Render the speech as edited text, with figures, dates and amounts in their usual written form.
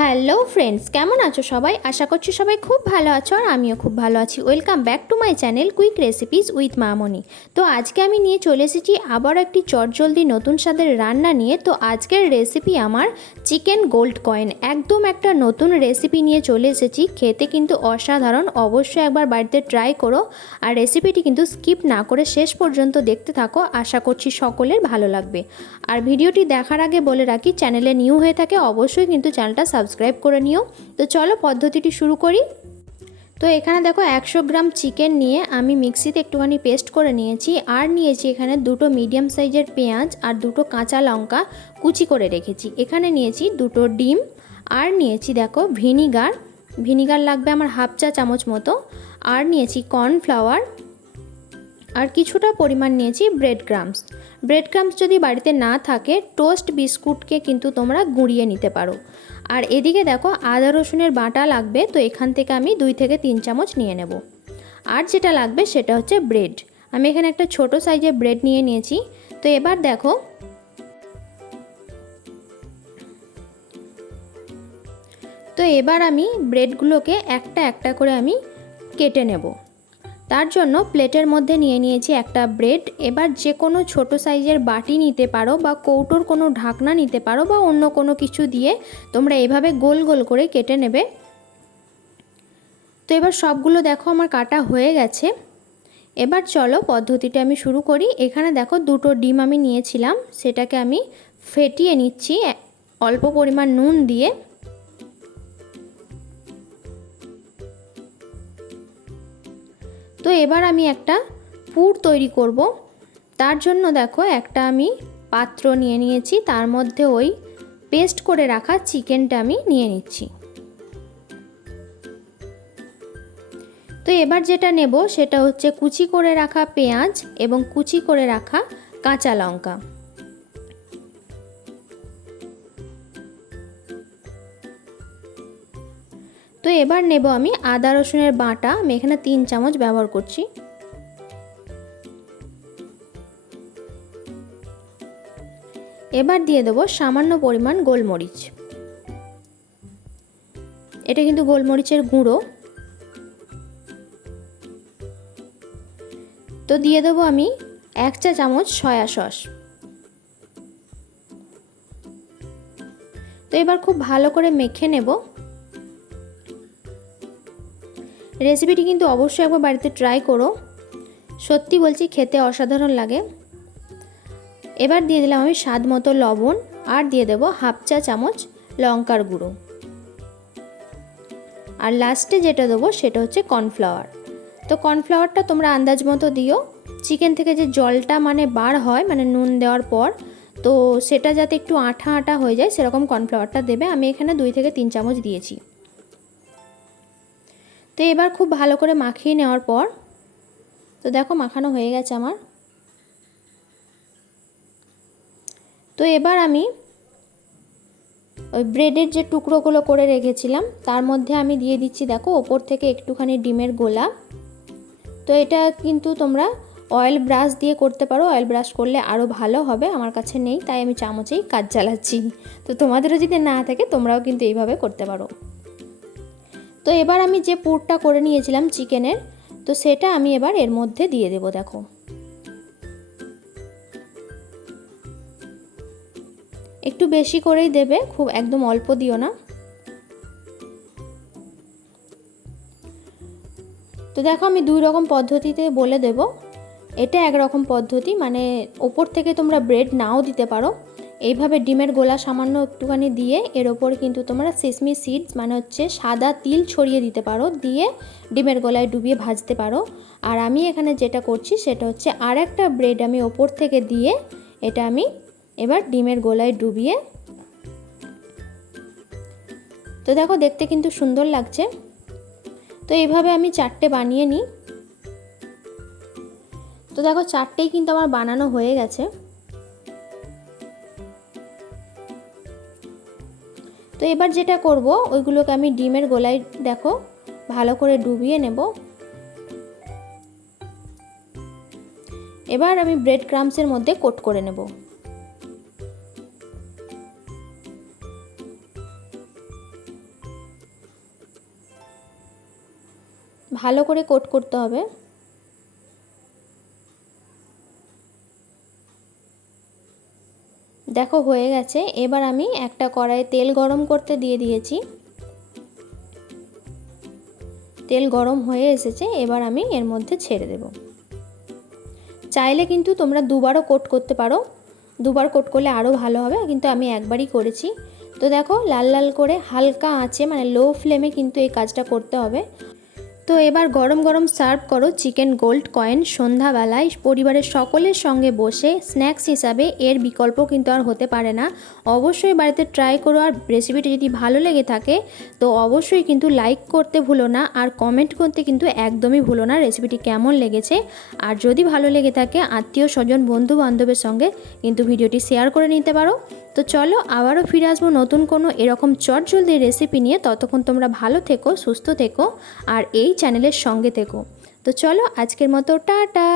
Hello friends, কেমন আছো সবাই? আশা করছি সবাই খুব ভালো আছো আর আমিও খুব ভালো আছি। Welcome back to my channel quick recipes with Mamoni. তো আজকে আমি নিয়ে চলে এসেছি আবার একটি চটজলদি নতুন স্বাদের রান্না নিয়ে। তো আজকের রেসিপি আমার চিকেন গোল্ড কয়েন, একদম একটা নতুন রেসিপি নিয়ে চলে এসেছি। খেতে কিন্তু অসাধারণ, অবশ্যই একবার বাড়িতে ট্রাই করো। আর রেসিপিটি কিন্তু স্কিপ না করে শেষ পর্যন্ত দেখতে থাকো, আশা করছি সকলের ভালো লাগবে। আর ভিডিওটি দেখার আগে বলে রাখি, চ্যানেলে নিউ হয়ে থাকে অবশ্যই কিন্তু চ্যানেলটা সাবস্ক্রাইব করে নিও। তো চলো পদ্ধতিটি শুরু করি। তো এখানে দেখো 100 গ্রাম চিকেন নিয়ে আমি মিক্সিতে একটুখানি পেস্ট করে নিয়েছি। আর নিয়েছি এখানে দুটো মিডিয়াম সাইজের পেঁয়াজ আর দুটো কাঁচা লঙ্কা কুচি করে রেখেছি। এখানে নিয়েছি দুটো ডিম আর নিয়েছি দেখো ভিনিগার লাগবে আমার হাফ চা চামচ মতো। আর নিয়েছি কর্নফ্লাওয়ার আর কিছুটা পরিমাণ নিয়েছি ব্রেড ক্রাম্বস যদি বাড়িতে না থাকে টোস্ট বিস্কুটকে কিন্তু তোমরা গুঁড়িয়ে নিতে পারো। আর এদিকে দেখো আদা রসুনের বাটা লাগবে, তো এখান থেকে আমি 2 থেকে 3 চামচ নিয়ে নেব। আর যেটা লাগবে সেটা হচ্ছে ব্রেড। আমি এখানে একটা ছোট সাইজের ব্রেড নিয়ে নিয়েছি। তো এবার দেখো আমি ব্রেডগুলোকে একটা একটা করে আমি কেটে নেব। তার জন্য প্লেটের মধ্যে নিয়ে নিয়েছি একটা ব্রেড। এবার যে কোনো ছোট সাইজের বাটি নিতে পারো বা কৌটোর কোনো ঢাকনা নিতে পারো বা অন্য কোনো কিছু দিয়ে তোমরা এভাবে গোল গোল করে কেটে নেবে। তো এবার সবগুলো দেখো আমার কাটা হয়ে গেছে। এবার চলো পদ্ধতিটা আমি শুরু করি। এখানে দেখো দুটো ডিম আমি নিয়েছিলাম, সেটাকে আমি ফেটিয়ে নিচ্ছি অল্প পরিমাণ নুন দিয়ে। তো এবার আমি একটা পুর তৈরি করব। তার জন্য দেখো একটা আমি পাত্র নিয়ে নিয়েছি, তার মধ্যে ওই পেস্ট করে রাখা চিকেনটা আমি নিয়ে নিচ্ছি। তো এবার যেটা নেব সেটা হচ্ছে কুচি করে রাখা পেঁয়াজ এবং কুচি করে রাখা কাঁচা লঙ্কা। তো এবার নেব আমি আদা রসুনের বাটা, আমি এখানে 3 চামচ ব্যবহার করছি। এবার দিয়ে দেবো সামান্য পরিমাণ গোলমরিচ, এটা কিন্তু গোলমরিচের গুঁড়ো। তো দিয়ে দেবো আমি 1 চা চামচ সয়া সস। তো এবার খুব ভালো করে মেখে নেব। রেসিপিটি কিন্তু অবশ্যই একবার বাড়িতে ট্রাই করো, সত্যি বলছি খেতে অসাধারণ লাগে। এবার দিয়ে দিলাম আমি স্বাদ মতো লবণ আর দিয়ে দেব হাফ চা চামচ লঙ্কার গুঁড়ো। আর লাস্টে যেটা দেবো সেটা হচ্ছে কর্নফ্লাওয়ার। তো কর্নফ্লাওয়ারটা তোমরা আন্দাজ মতো দিও। চিকেন থেকে যে জলটা বার হয় নুন দেওয়ার পর, তো সেটা যাতে একটু আঠা আঠা হয়ে যায় সেরকম কর্নফ্লাওয়ারটা দেবে। আমি এখানে 2 থেকে 3 চামচ দিয়েছি। তো এবার খুব ভালো করে মাখিয়ে নেওয়ার পর, তো দেখো মাখানো হয়ে গেছে আমার। তো এবার আমি ওই ব্রেডের যে টুকরোগুলো করে রেখেছিলাম তার মধ্যে আমি দিয়ে দিচ্ছি দেখো ওপর থেকে একটুখানি ডিমের গোলা। তো এটা কিন্তু তোমরা অয়েল ব্রাশ দিয়ে করতে পারো, অয়েল ব্রাশ করলে আরও ভালো হবে। আমার কাছে নেই তাই আমি চামচেই কাজ চালাচ্ছি। তো তোমাদেরও যদি না থাকে তোমরাও কিন্তু এইভাবে করতে পারো। তো এবার আমি যে পুরটা করে নিয়েছিলাম চিকেনের, তো সেটা আমি এবার এর মধ্যে দিয়ে দেবো। দেখো একটু বেশি করেই দেবে, খুব একদম অল্প দিও না। তো দেখো আমি 2 রকম পদ্ধতিতে বলে দেব। এটা একরকম পদ্ধতি, ওপর থেকে তোমরা ব্রেড নাও দিতে পারো। এইভাবে ডিমের গোলা সামান্য একটুখানি দিয়ে এর ওপর কিন্তু তোমরা সেসমি সিডস হচ্ছে সাদা তিল ছড়িয়ে দিতে পারো, দিয়ে ডিমের গোলায় ডুবিয়ে ভাজতে পারো। আর আমি এখানে যেটা করছি সেটা হচ্ছে আর একটা ব্রেড আমি ওপর থেকে দিয়ে এটা আমি এবার ডিমের গোলায় ডুবিয়ে, তো দেখো দেখতে কিন্তু সুন্দর লাগছে। তো এইভাবে আমি 4টে বানিয়ে নিই। তো দেখো 4টেই কিন্তু আমার বানানো হয়ে গেছে। তো এবার যেটা করব ওইগুলোকে আমি ডিমের গোলায় দেখো ভালো করে ডুবিয়ে নেব। এবার আমি ব্রেড ক্রাম্বসের মধ্যে কোট করে নেব। ভালো করে কোট করতে হবে। দেখো হয়ে গেছে। এবার আমি একটা কড়াইয়ে তেল গরম করতে দিয়ে দিয়েছি। তেল গরম হয়ে এসেছে, এবার আমি এর মধ্যে ছেড়ে দেব। চাইলে কিন্তু তোমরা দুবারও কোট করতে পারো, দুবার কোট করলে আরও ভালো হবে, কিন্তু আমি একবারই করেছি। তো দেখো লাল লাল করে হালকা আঁচে মানে লো ফ্লেমে কিন্তু এই কাজটা করতে হবে। তো এবার গরম গরম সার্ভ করো চিকেন গোল্ড কয়েন। সন্ধ্যাবেলায় পরিবারের সকলের সঙ্গে বসে স্ন্যাক্স হিসাবে এর বিকল্প কিন্তু আর হতে পারে না। অবশ্যই বাড়িতে ট্রাই করো, আর রেসিপিটি যদি ভালো লেগে থাকে তো অবশ্যই কিন্তু লাইক করতে ভুলো না, আর কমেন্ট করতে কিন্তু একদমই ভুলো না রেসিপিটি কেমন লেগেছে। আর যদি ভালো লেগে থাকে আত্মীয় স্বজন বন্ধু বান্ধবের সঙ্গে কিন্তু ভিডিওটি শেয়ার করে নিতে পারো। তো চলো আবারও ফিরে আসবো নতুন কোনো এরকম চটজলদি রেসিপি নিয়ে। ততক্ষণ তোমরা ভালো থেকো, সুস্থ থেকো, আর এই চ্যানেলের সঙ্গে থেকো। তো চলো আজকের মতো টাটা।